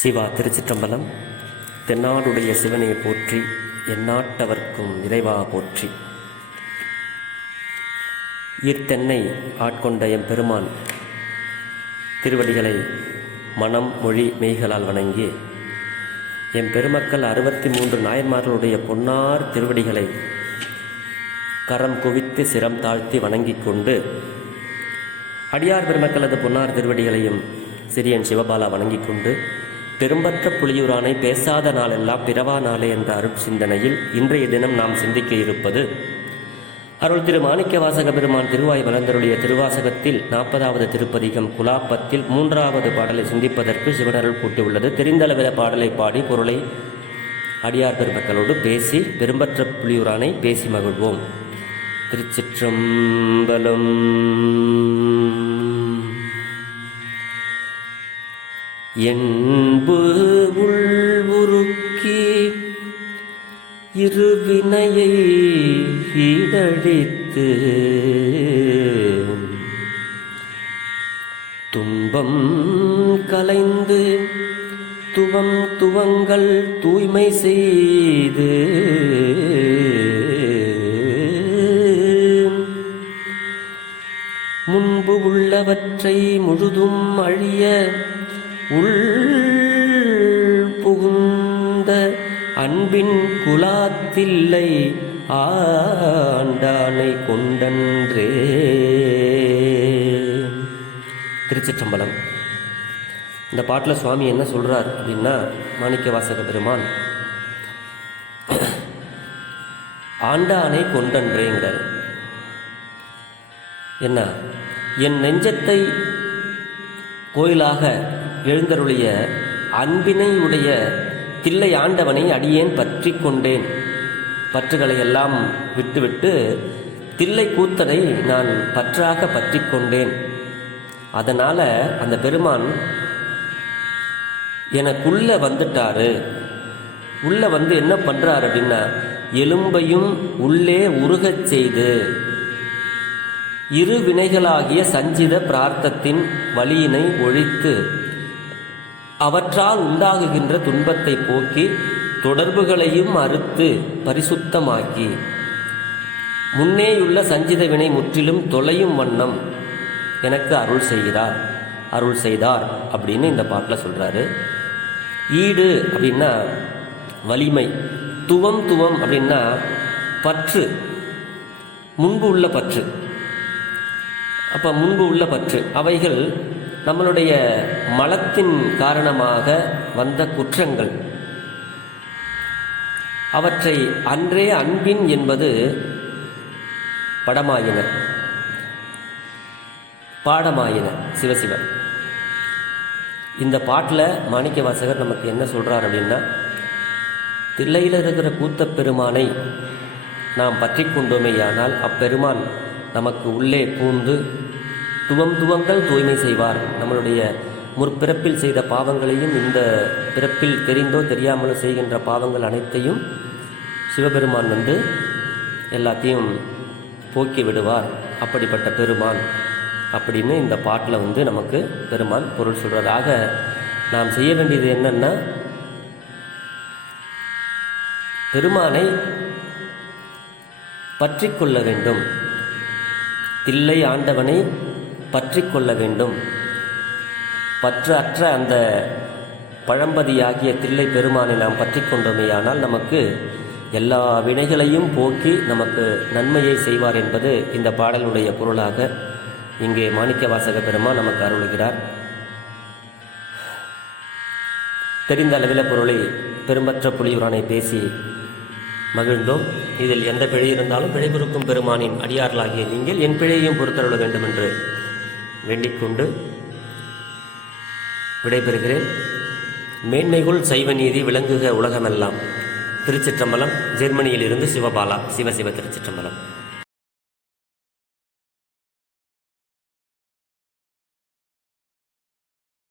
சிவா திருச்சிற்றம்பலம். தென்னாடுடைய சிவனை போற்றி, எந்நாட்டவர்க்கும் இறைவா போற்றி. ஈர்த்தென்னை ஆட்கொண்ட எம்பெருமான் திருவடிகளை மனம் மொழி மெய்களால் வணங்கி, எம்பெருமக்கள் 63 நாயன்மார்களுடைய பொன்னார் திருவடிகளை கரம் குவித்து சிரம் தாழ்த்தி வணங்கிக் கொண்டு, அடியார் பெருமக்களது பொன்னார் திருவடிகளையும் சிறியன் சிவபாலா வணங்கிக் கொண்டு, பெரும்பற்ற புலியூரானை பேசாத நாளெல்லாம் பிறவா நாளே என்ற அருட்சிந்தனையில் இன்றைய தினம் நாம் சிந்திக்க இருப்பது அருள் திரு மாணிக்க வாசக பெருமான் திருவாய் மலர்ந்தருடைய திருவாசகத்தில் 40வது திருப்பதிகம் குலாப்பத்தில் 3வது பாடலை சிந்திப்பதற்கு சிவனருள் கூட்டியுள்ளது. தெரிந்தளவில பாடலை பாடி பொருளை அடியார் பெருமக்களோடு பேசி பெரும்பற்ற புலியூரானை பேசி மகிழ்வோம். திருச்சிற்றம்பலம். என்பு உள்வுருக்கி இருவினையை ஈடழித்து துன்பம் கலைந்து துவங்கள் தூய்மை செய்து முன்பு உள்ளவற்றை முழுதும் அழிய உள் புகுந்த அன்பின் குலாத்தில்லை ஆண்டானை கொண்டன்றே. திருச்சிற்றம்பலம். இந்த பாட்டில் சுவாமி என்ன சொல்றார் அப்படின்னா, மாணிக்க வாசக பெருமான் ஆண்டானை கொண்டன்றேங்கிறார். என்ன, என் நெஞ்சத்தை கோயிலாக எழுந்தருளிய அன்பினை உடைய தில்லை ஆண்டவனை அடியேன் பற்றி கொண்டேன். பற்றுகளை எல்லாம் விட்டுவிட்டு தில்லை கூத்தனை நான் பற்றாக பற்றி கொண்டேன். அதனால் அந்த பெருமான் எனக்குள்ள வந்துட்டாரு. உள்ள வந்து என்ன பண்ணுறாரு அப்படின்னா, எலும்பையும் உள்ளே உருகச் செய்து இரு வினைகளாகிய சஞ்சித பிரார்த்தத்தின் வலியினை ஒழித்து அவற்றால் உண்டாகுகின்ற துன்பத்தை போக்கி தொடர்புகளையும் அறுத்து பரிசுத்தமாக்கி முன்னேயுள்ள சஞ்சித வினை முற்றிலும் தொலையும் வண்ணம் எனக்கு அருள் செய்தார் அப்படின்னு இந்த பாட்டில் சொல்றாரு. ஈடு அப்படின்னா வலிமை, துவம் அப்படின்னா பற்று, முன்பு உள்ள பற்று. அப்போ முன்பு உள்ள பற்று அவைகள் நம்மளுடைய மலத்தின் காரணமாக வந்த குற்றங்கள். அவற்றை அன்றே அன்பின் என்பது பாடமாயின சிவசிவன். இந்த பாட்டில் மாணிக்க வாசகர் நமக்கு என்ன சொல்கிறார் அப்படின்னா, தில்லையில் இருக்கிற கூத்தப் பெருமானை நாம் பற்றி கொண்டோமேயானால் அப்பெருமான் நமக்கு உள்ளே பூந்து துவங்கள் தூய்மை செய்வார். நம்மளுடைய முற்பிறப்பில் செய்த பாவங்களையும் இந்த பிறப்பில் தெரிந்தோ தெரியாமலோ செய்கின்ற பாவங்கள் அனைத்தையும் சிவபெருமான் வந்து எல்லாத்தையும் போக்கி விடுவார். அப்படிப்பட்ட பெருமான் அப்படின்னு இந்த பாட்டில் வந்து நமக்கு பெருமான் பொருள் சொல்றதாக நாம் செய்ய வேண்டியது என்னன்னா, பெருமானை பற்றி கொள்ள வேண்டும். தில்லை ஆண்டவனை பற்றி கொள்ள வேண்டும். பற்று அற்ற அந்த பழம்பதியாகிய தில்லை பெருமானை நாம் பற்றி கொண்டோமேயானால் நமக்கு எல்லா வினைகளையும் போக்கி நமக்கு நன்மையை செய்வார் என்பது இந்த பாடலுடைய பொருளாக இங்கே மாணிக்க வாசக பெருமான் நமக்கு அருளுகிறார். தெரிந்த அளவில் பொருளை பெரும்பற்ற புலியூரானை பேசி மகிழ்ந்தோம். இதில் எந்த பிழை இருந்தாலும் பிழை பொறுக்கும் பெருமானின் அடியார்களாகிய நீங்கள் என் பிழையையும் பொறுத்தருள வேண்டும் என்று வேண்டிக்கொண்டு விடைபெறுகிறேன். மேன்மைகுள் சைவ நீதி விளங்குக உலகமெல்லாம். திருச்சிற்றம்பலம். ஜெர்மனியில் இருந்து சிவபாலா. சிவ திருச்சிற்றம்பலம்.